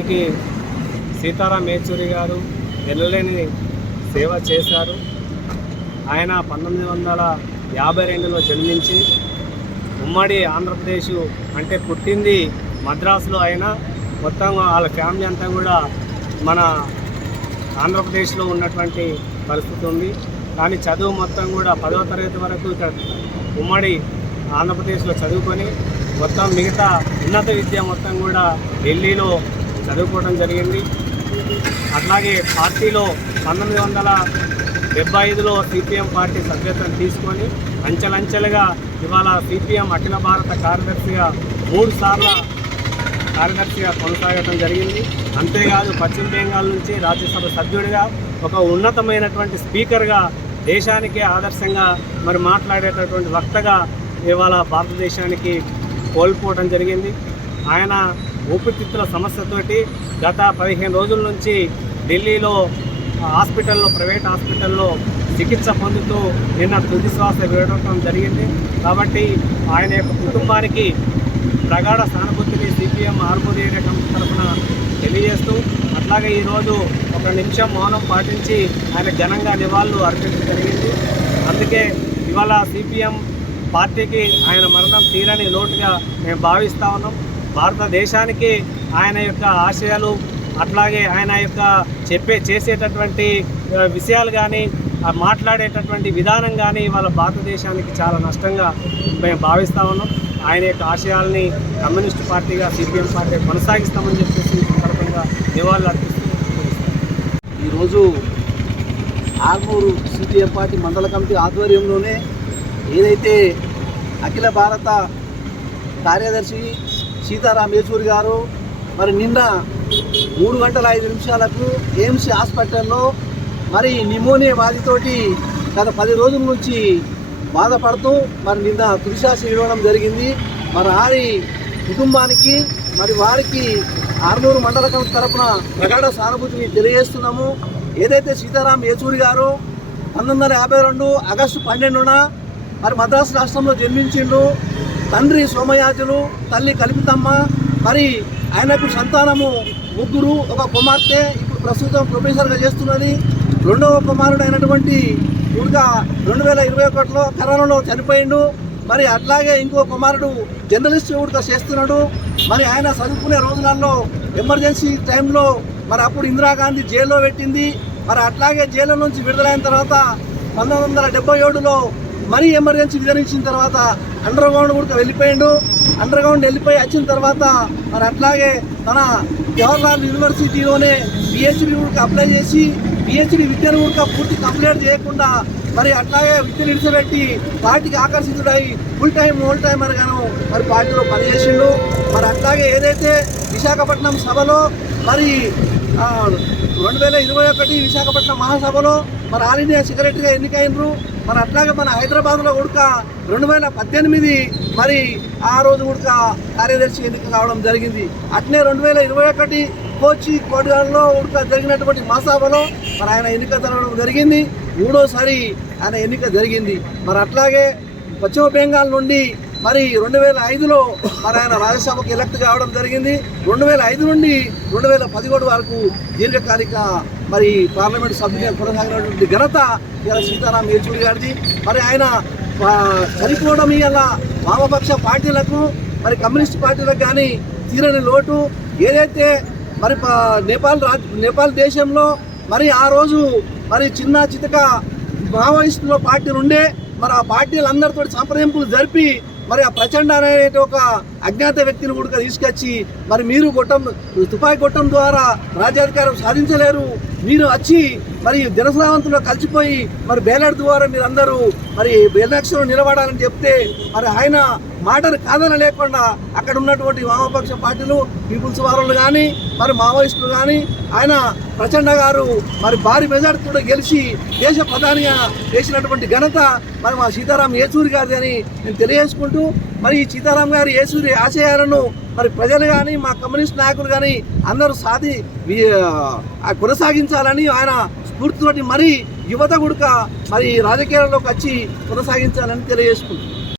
పార్టీకి సీతారాం యేచూరి గారు ఎనలేని సేవ చేశారు. ఆయన పంతొమ్మిది వందల యాభై రెండులో జన్మించి ఉమ్మడి ఆంధ్రప్రదేశ్ అంటే పుట్టింది మద్రాసులో అయినా మొత్తం వాళ్ళ ఫ్యామిలీ అంతా కూడా మన ఆంధ్రప్రదేశ్లో ఉన్నటువంటి పరిస్థితి ఉంది. కానీ చదువు మొత్తం కూడా పదవ తరగతి వరకు ఇక్కడ ఉమ్మడి ఆంధ్రప్రదేశ్లో చదువుకొని మొత్తం మిగతా ఉన్నత విద్య మొత్తం కూడా ఢిల్లీలో చదువుకోవడం జరిగింది. అట్లాగే పార్టీలో పంతొమ్మిది వందల డెబ్బై ఐదులో సిపిఎం పార్టీ సభ్యత్వం తీసుకొని అంచెలంచెలుగా ఇవాళ సిపిఎం అఖిల భారత కార్యదర్శిగా మూడు సార్ల కార్యదర్శిగా కొనసాగటం జరిగింది. అంతేకాదు పశ్చిమ బెంగాల్ నుంచి రాజ్యసభ సభ్యుడిగా ఒక ఉన్నతమైనటువంటి స్పీకర్గా దేశానికే ఆదర్శంగా మరి మాట్లాడేటటువంటి వక్తగా ఇవాళ భారతదేశానికి కోల్పోవడం జరిగింది. ఆయన ఊపిరితిత్తుల సమస్యతోటి గత పదిహేను రోజుల నుంచి ఢిల్లీలో హాస్పిటల్లో ప్రైవేట్ హాస్పిటల్లో చికిత్స పొందుతూ నిన్న తుది శ్వాస వేడటం జరిగింది. కాబట్టి ఆయన యొక్క కుటుంబానికి ప్రగాఢ సానుభూతిని సిపిఎం ఆర్మూర్ ఏరియా కమిటీ తరఫున తెలియజేస్తూ అట్లాగే ఈరోజు ఒక నిమిషం మౌనం పాటించి ఆయన ఘనంగా నివాళులు అర్పించడం జరిగింది. అందుకే ఇవాళ సిపిఎం పార్టీకి ఆయన మరణం తీరని లోటుగా మేము భావిస్తా ఉన్నాం. భారతదేశానికి ఆయన యొక్క ఆశయాలు అట్లాగే ఆయన యొక్క చెప్పే చేసేటటువంటి విషయాలు కానీ మాట్లాడేటటువంటి విధానం కానీ వాళ్ళ భారతదేశానికి చాలా నష్టంగా మేము భావిస్తా ఉన్నాం. ఆయన యొక్క ఆశయాల్ని కమ్యూనిస్ట్ పార్టీగా సిపిఎం పార్టీ కొనసాగిస్తామని చెప్పేసి సందర్భంగా నివాళులు అర్పిస్తూ ఈరోజు Armur CPM party mandal committee ఆధ్వర్యంలోనే ఏదైతే అఖిల భారత కార్యదర్శి సీతారాం యేచూరి గారు మరి నిన్న మూడు గంటల ఐదు నిమిషాలకు ఎయిమ్స్ హాస్పిటల్లో మరి నిమోనియా వ్యాధితోటి గత పది రోజుల నుంచి బాధపడుతూ మరి నిన్న తులిశాసి ఇవ్వడం జరిగింది. మరి వారి కుటుంబానికి మరి వారికి ఆర్మూరు మండల కమిటీ తరపున ప్రగాఢ సానుభూతిని తెలియజేస్తున్నాము. ఏదైతే సీతారాం యేచూరి గారు పంతొమ్మిది వందల యాభై రెండు ఆగస్టు పన్నెండున మరి మద్రాసు రాష్ట్రంలో జన్మించిండు తండ్రి సోమయాజులు తల్లి కల్పితమ్మ మరి ఆయనకు సంతానము ముగ్గురు ఒక కుమార్తె ఇప్పుడు ప్రస్తుతం ప్రొఫెసర్గా చేస్తున్నది. రెండవ కుమారుడు అయినటువంటి ఇంకా రెండు వేల ఇరవై ఒకటిలో కరోనాలో చనిపోయిండు. మరి అట్లాగే ఇంకో కుమారుడు జర్నలిస్ట్ ఉడక చేస్తున్నాడు. మరి ఆయన చదువుకునే రోజులలో ఎమర్జెన్సీ టైంలో మరి అప్పుడు ఇందిరాగాంధీ జైల్లో పెట్టింది. మరి అట్లాగే జైలు నుంచి విడుదలైన తర్వాత పంతొమ్మిది వందల డెబ్బై ఏడులో మరీ ఎమర్జెన్సీ విధించిన తర్వాత అండర్ గ్రౌండ్ కూడా వెళ్ళిపోయిండు. అండర్ గ్రౌండ్ వెళ్ళిపోయి వచ్చిన తర్వాత మరి అట్లాగే తన జవహర్లాల్ యూనివర్సిటీలోనే పిహెచ్డి కూడా అప్లై చేసి పిహెచ్డి విద్యను కూడా పూర్తి కంప్లీట్ చేయకుండా మరి అట్లాగే విద్యను విడిచిపెట్టి పార్టీకి ఆకర్షితుడై ఫుల్ టైం హోల్ టైమర్ గాను మరి పార్టీలో పనిచేసిండు. మరి అట్లాగే ఏదైతే విశాఖపట్నం సభలో మరి రెండు వేల ఇరవై ఒకటి విశాఖపట్నం మహాసభలో మరి ఆల్ ఇండియా సెక్రటరీగా ఎన్నికైనరు మరి అట్లాగే మన హైదరాబాద్లో ఉడక రెండు వేల పద్దెనిమిది మరి ఆ రోజు ఉడక కార్యదర్శి ఎన్నిక కావడం జరిగింది. అట్నే రెండు వేల ఇరవై ఒకటి కోచి కోడిగాల్లో ఉడక జరిగినటువంటి మహాసభలో మరి ఆయన ఎన్నిక జరగడం జరిగింది. మూడోసారి ఆయన ఎన్నిక జరిగింది. మరి అట్లాగే పశ్చిమ బెంగాల్ నుండి మరి రెండు వేల ఐదులో మరి ఆయన రాజ్యసభకు ఎలక్ట్ కావడం జరిగింది. రెండు వేల ఐదు నుండి రెండు వేల పదిహేడు వరకు దీర్ఘకాలిక మరి పార్లమెంట్ సభ్యులుగా కొనసాగినటువంటి ఘనత ఇలా సీతారాం యేచూరి గారిది. మరి ఆయన చనిపోవడం ఇలా వామపక్ష పార్టీలకు మరి కమ్యూనిస్ట్ పార్టీలకు కానీ తీరని లోటు. ఏదైతే మరి ప- నేపాల్ రాజ్ నేపాల్ దేశంలో మరి ఆ రోజు మరి చిన్న చితక మావోయిస్టుల పార్టీలు ఉండే మరి ఆ పార్టీలందరితో సంప్రదింపులు జరిపి మరి ఆ ప్రచండ అనే ఒక అజ్ఞాత వ్యక్తిని కూడా తీసుకొచ్చి మరి మీరు గొట్టం తుపాయి గొట్టం ద్వారా రాజ్యాధికారం సాధించలేరు. మీరు వచ్చి మరి జనస్రావంతులో కలిసిపోయి మరి బేలాడ్ ద్వారా మీరు అందరూ మరి ఎలక్షన్లో నిలబడాలని చెప్తే మరి ఆయన మాటను కాదన లేకుండా అక్కడ ఉన్నటువంటి వామపక్ష పార్టీలు పీపుల్స్ వారులు కానీ మరి మావోయిస్టులు కానీ ఆయన ప్రచండ గారు మరి భారీ మెజార్టీతో గెలిచి దేశ ప్రధానిగా చేసినటువంటి ఘనత మరి మా సీతారాం యేచూరి గారిది అని నేను తెలియజేసుకుంటూ మరి ఈ సీతారాం గారి యేసూరి ఆశయాలను మరి ప్రజలు కానీ మా కమ్యూనిస్ట్ నాయకులు కానీ అందరూ సాధి ఆ కొనసాగించాలని ఆయన స్ఫూర్తితోటి మరీ యువత గుడక మరి రాజకీయాల్లోకి వచ్చి కొనసాగించాలని తెలియజేసుకుంటున్నాను